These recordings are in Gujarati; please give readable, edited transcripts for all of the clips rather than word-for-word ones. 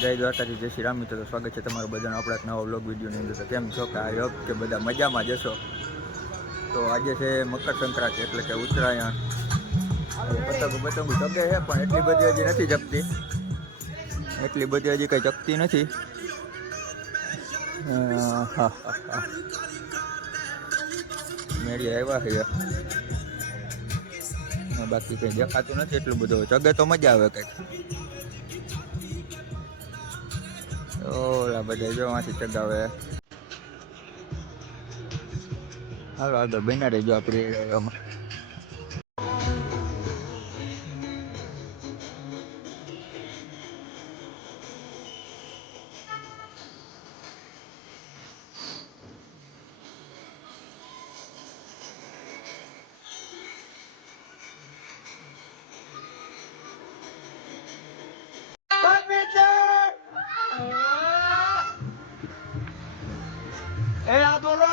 જય દ્વારકાજી, જય શ્રી રામ મિત્રો. સ્વાગત છે તમારું બધાનું આપણા એક નવા વ્લોગ વિડીયોની અંદર. તો કેમ છો કે આઈ હોપ કે બધા મજામાં જશો. તો આજે છે મકર સંક્રાંતિ એટલે કે ઉત્તરાયણ. પતંગો ચગે છે પણ એટલી બધી હજી નથી જગતી, એટલી બધી હજી કંઈ જગતી નથી. મેળી આવ્યા છે, બાકી કંઈ દેખાતું નથી એટલું બધું. જગે તો મજા આવે કંઈક. ઓલા બધા જો માંથી ચગાવે. હાલો આગળ બના રહેજો આપણે.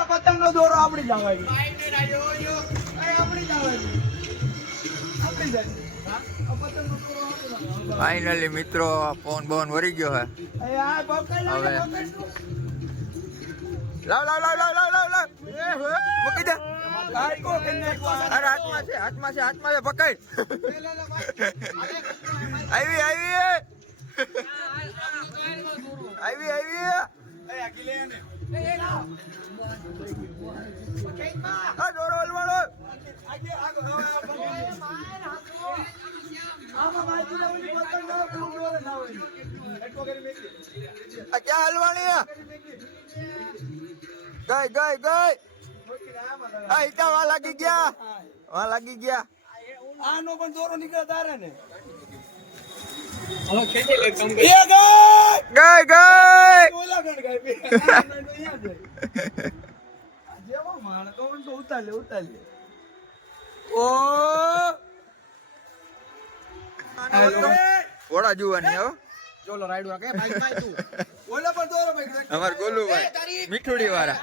પતંગનો દોરો આપડી ફાઇનલી મિત્રો ફોન બોન વરી ગયો હે. હવે લાવ લાવ લાવ લાવ લાવ લાવ લાવ મૂકી દે. અરે હાથમાં છે, હાથમાં છે, હાથમાં છે. પકડ. આવી આવી આવી આવી. દોરો હલવાડો. ક્યાં હલવાણી? ગઈ ગઈ ગઈ. ઈટા વા લાગી ગયા, વા લાગી ગયા. આનો પણ દોરો નીકળે તારે ને. ગઈ ગઈ. ઉતારે ઓળા જોવાની હો. ચોલો રાઈડ વાકે ભાઈ ભાઈ તું ઓલા પર દોરો ભાઈ અમાર ગોલુભાઈ મીઠુડી વાળા.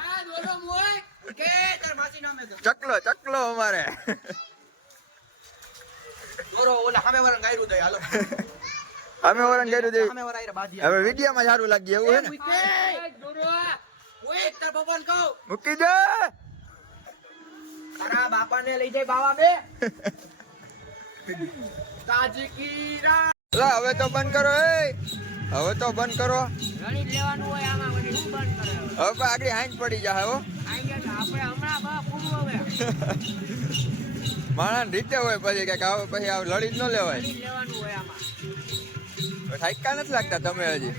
ચકલો ચકલો અમારે દોરો ઓલા સામે વાળા ગાયરું દે. હાલો અમે વરણ કર્યું દે. સામે વાળા આયરા બાધી હવે વિડિયો માં સારું લાગી એવું હે ને. દોરો ઓય તાર ભગવાન કહો મૂકી દે. તારા બાપાને લઈ જાય બાવા બે તાજકીરા. લા હવે તો બંધ કરો. હવે તો બંધ કરો. ગણિત લેવાનું હોય આમાં મને શું બંધ કરે. હવે આગળ હાઈન પડી જાય. હો આપણે હમણાં બા પૂરું હવે માણસ રીતે હોય પછી કઈક આવે પછી આવ લડી જ ન લેવાય. ગણિત લેવાનું હોય આમાં. થાક્યા નથી લાગતા તમે હજી?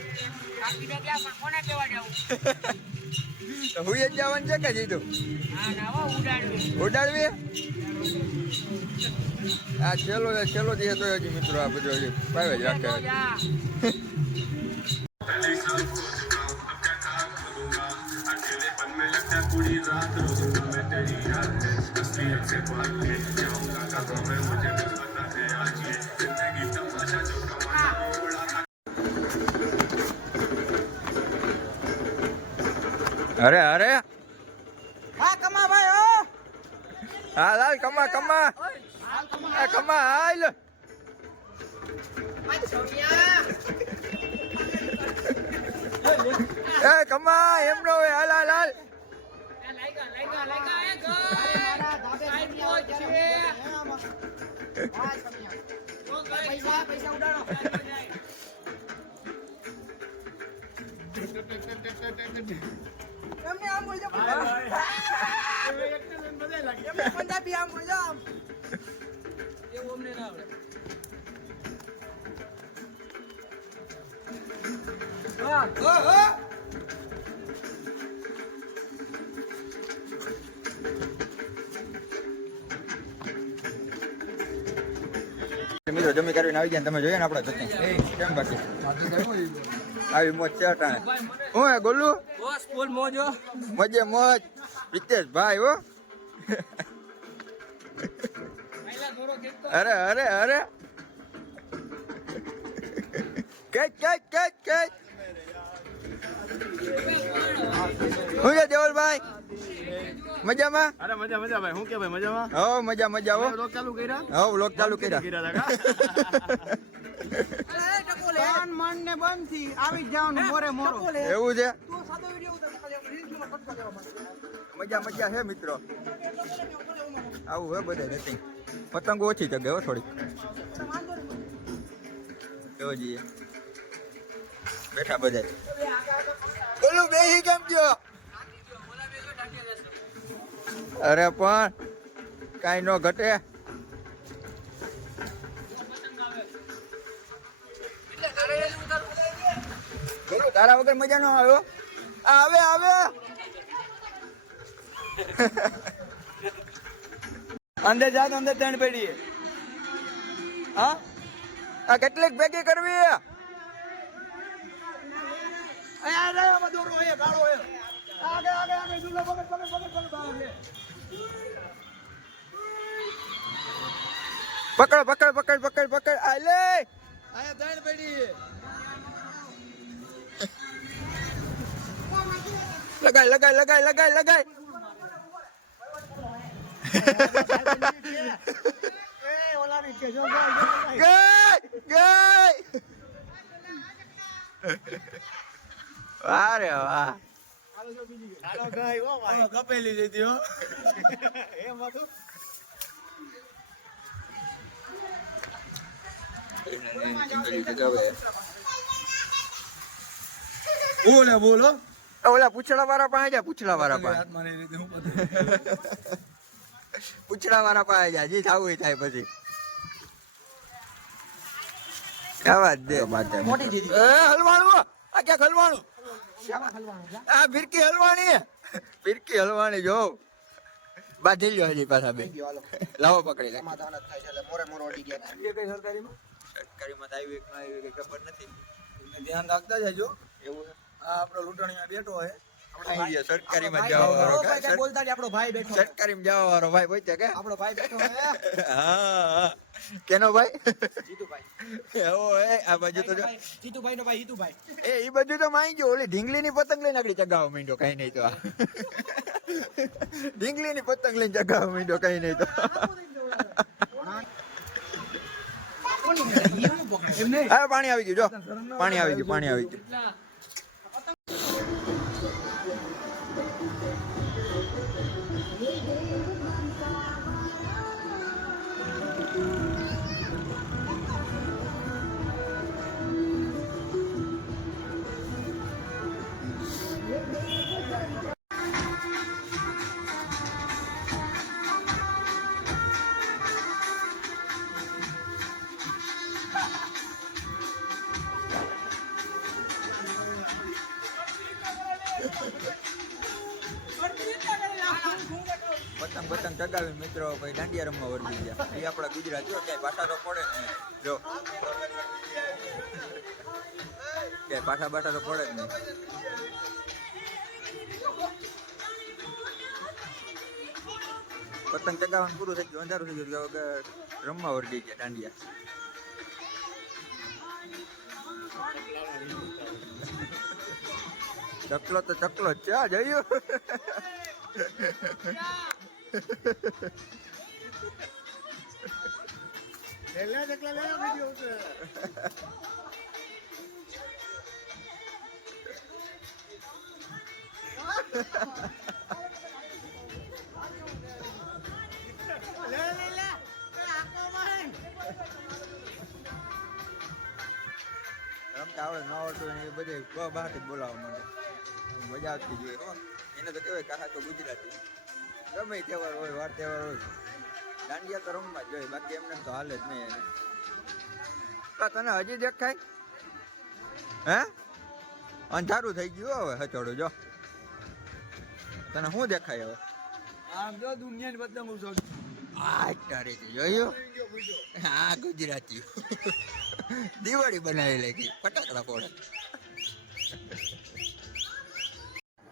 કાકીને ક્યાં પણ કોને કહેવા જાવું? તો હુઈ જ જવાનું છે કે જીધું હા ના હો ઉડાડવી. ઉડાડવી? આ છેલ્લો દિવસ તો હજી મિત્રો આ બધું હજી પાવે જ રાખે. અરે અરે હા કમા ભાઈ હો. હા લાલ કમા કમા કમા હાલ. એ કમા એમ નો હોય. હાલ હાલ હાલ. પૈસા ઉડાડો. એમને આમ બોલજો પંજાબી આમ બોલજો આમ. એવું અમને ના આવડે. હા હા મિત્રો જમી કરીને આવી ગયા. તમે જોઈએ ને આપડા જતી કેમ બાકી આવી મોજ છે અટાણે. હું હે ગોલુ બોસ ફૂલ મોજો મજે મોજ. રિતેશ ભાઈ હો. અરે અરે અરે કેચ કેચ કેચ કેચ. હું છે દેવલભાઈ? મજામાં? અરે મજા મજા ભાઈ. હું કે ભાઈ મજામાં? હો મજા મજા. હો વ્લોગ ચાલુ કર્યા? હો વ્લોગ ચાલુ કર્યા. કર્યા હતા કા? માંડ ને બંધ થી આવી જ જવાનું મોરે મોરો એવું છે તું સાદો વિડિયો ઉતાર ખાલી આપણે રીલ્સ માં પટકા લેવા માટે મજા છે મિત્રો આવું હે બધે નથી પતંગો ઓછી જગે હો થોડીક જો જઈએ બેઠા બધા બોલું બેહી કેમ ગયો અરે પણ કાઈ નો ઘટે બોલું તારા વગર મજા નો આવ્યો આવે અંદર જા તો અંદર ત્રણ પેઢી હા આ કેટલીક ભેગી કરવી અરે આમાં દોરો હે ગાળો હે આગે દુલ્લો પકડ પકડ આ લે આયા ત્રણ પેડી લગાય એ ઓલા ની કે જો ગઈ અરે વાહ હાલો ગાય હો ભાઈ કપેલી લીધી હો એમ હતું બોલો ઓલા પૂછડા વાળા પાસે જા પૂછડા વાળા પાસે જી થાવું ઈ થાય પછી આવા દે મોટી દીદી એ હલવાણું આ ક્યાં હલવાણું આ ફિરકી હલવાણી જો બાંધી લ્યો હજી પાછા બે લાવો પકડી લે સમાધાન થાય છે એટલે મોરે મોરો અડી ગયા કઈ સરકારીમાં તો આવી એક ના આવી ખબર નથી ધ્યાન રાખતા જજો એવું આ આપણો લૂંટણીમાં બેઠો હોય સરકારીમાં જવા વાળો ભાઈ બોલતા નહીં, આપણો ભાઈ બેઠો છે. સરકારીમાં જવા વાળો ભાઈ બોલતે કે આપણો ભાઈ બેઠો છે. હા કેનો ભાઈ જીતુભાઈ ઓ એ આ બાજુ તો જો જીતુભાઈ નો ભાઈ હિતુભાઈ એ ઈ બાજુ તો માઈ ગયો ઓલી ઢીંગલીની પતંગ લઈને આગળ ચગાવવા માંડ્યો કઈ નહીં તો આ ઢીંગલીની પતંગ લઈને ચગાવવા માંડ્યો કઈ નહીં તો એમ નહીં હા પાણી આવી ગયું જો પાણી આવી ગયું પતંગ ચગાવી મિત્રો પછી દાંડિયા રમવા વળગી ગયા એ આપણા ગુજરાત જો ક્યાંય પાછા તો પડે જ નહીં જો ક્યાંય પાછા તો પડે જ નહીં પતંગ ચગાવવાનું પૂરું થઈ ગયું અંધારું થઈ ગયું કે રમવા વળગી ગયા દાંડિયા ચકલો તો ચકલો જ છે આ જોયું રમતા આવડે ન આવડતું એ બધે બહારથી બોલાવવા માંડે મજા આવતી જોઈએ હો એને તો કહેવાય કાકા તો ગુજરાતી ગમે તહેવાર હોય વાર તહેવાર હોય દાંડિયા તો રમવા જ જોઈએ બાકી એમને તો હાલે જ નહીં એને તને હજી દેખાય હે અંધારું થઈ ગયું હવે હચોડું જો તને શું દેખાય હવે આમ જો દુનિયાની પતંગ ઉછળ આ તારી જોયું હા ગુજરાતી દિવાળી બનાવી લેગી ફટાકડા ફોડે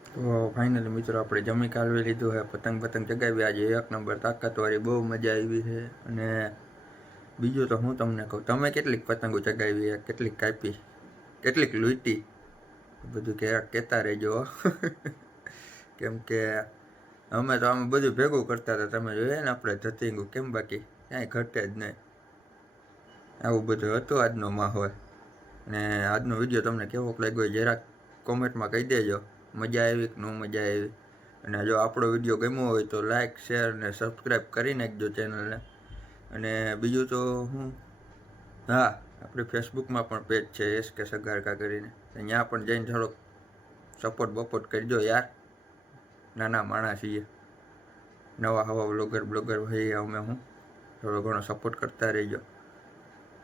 તો ફાઇનલી મિત્રો આપણે જમી કાઢવી લીધું છે પતંગ ચગાવી આજે એક નંબર તાકાતવાળી બહુ મજા આવી છે અને બીજું તો હું તમને કહું તમે કેટલીક પતંગો ચગાવી કેટલીક કાપી કેટલીક લૂંટી બધું કહેતા રહેજો કેમ કે અમે તો આમાં બધું ભેગું કરતા હતા તમે જોઈએ ને આપણે ધતીંગું કેમ બાકી ક્યાંય ઘટે જ નહીં આવું બધું હતું આજનો માહોલ અને આજનો વિડીયો તમને કેવો લાગ્યો જરાક કોમેન્ટમાં કહી દેજો. મજા આવી કે ન મજા આવી. અને જો આપણો વિડીયો ગમ્યો હોય તો લાઇક શેર અને સબસ્ક્રાઈબ કરી નાખજો ચેનલને. અને બીજું તો હું હા, આપણી ફેસબુકમાં પણ પેજ છે SK સગારકા કરીને, ત્યાં પણ જઈને થોડોક સપોર્ટ કરજો યાર. નાના માણસ છીએ, નવા હવા બ્લોગર ભાઈ અમે હું થોડો ઘણો સપોર્ટ કરતા રહીજો.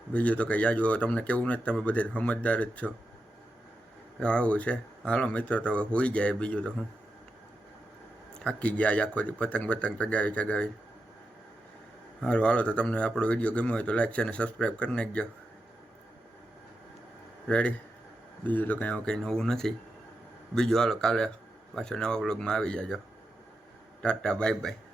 બીજું તો કંઈ જાજુ તમને કેવું નથી, તમે બધે સમજદાર જ છો. આવું છે. હાલો મિત્રો, તો હવે હોઈ જાય. બીજું તો હું થાકી ગયા આજ આખો દી પતંગ ચગાવી. હાલો તો તમને આપણો વિડીયો ગમ્યો હોય તો લાઈક છે અને સબસ્ક્રાઈબ કરી નાખજો. રેડી? બીજું તો કંઈ નવું નથી. બીજું હાલો કાલે પાછો નવા વ્લોગમાં આવી જાજો. Tata bye bye.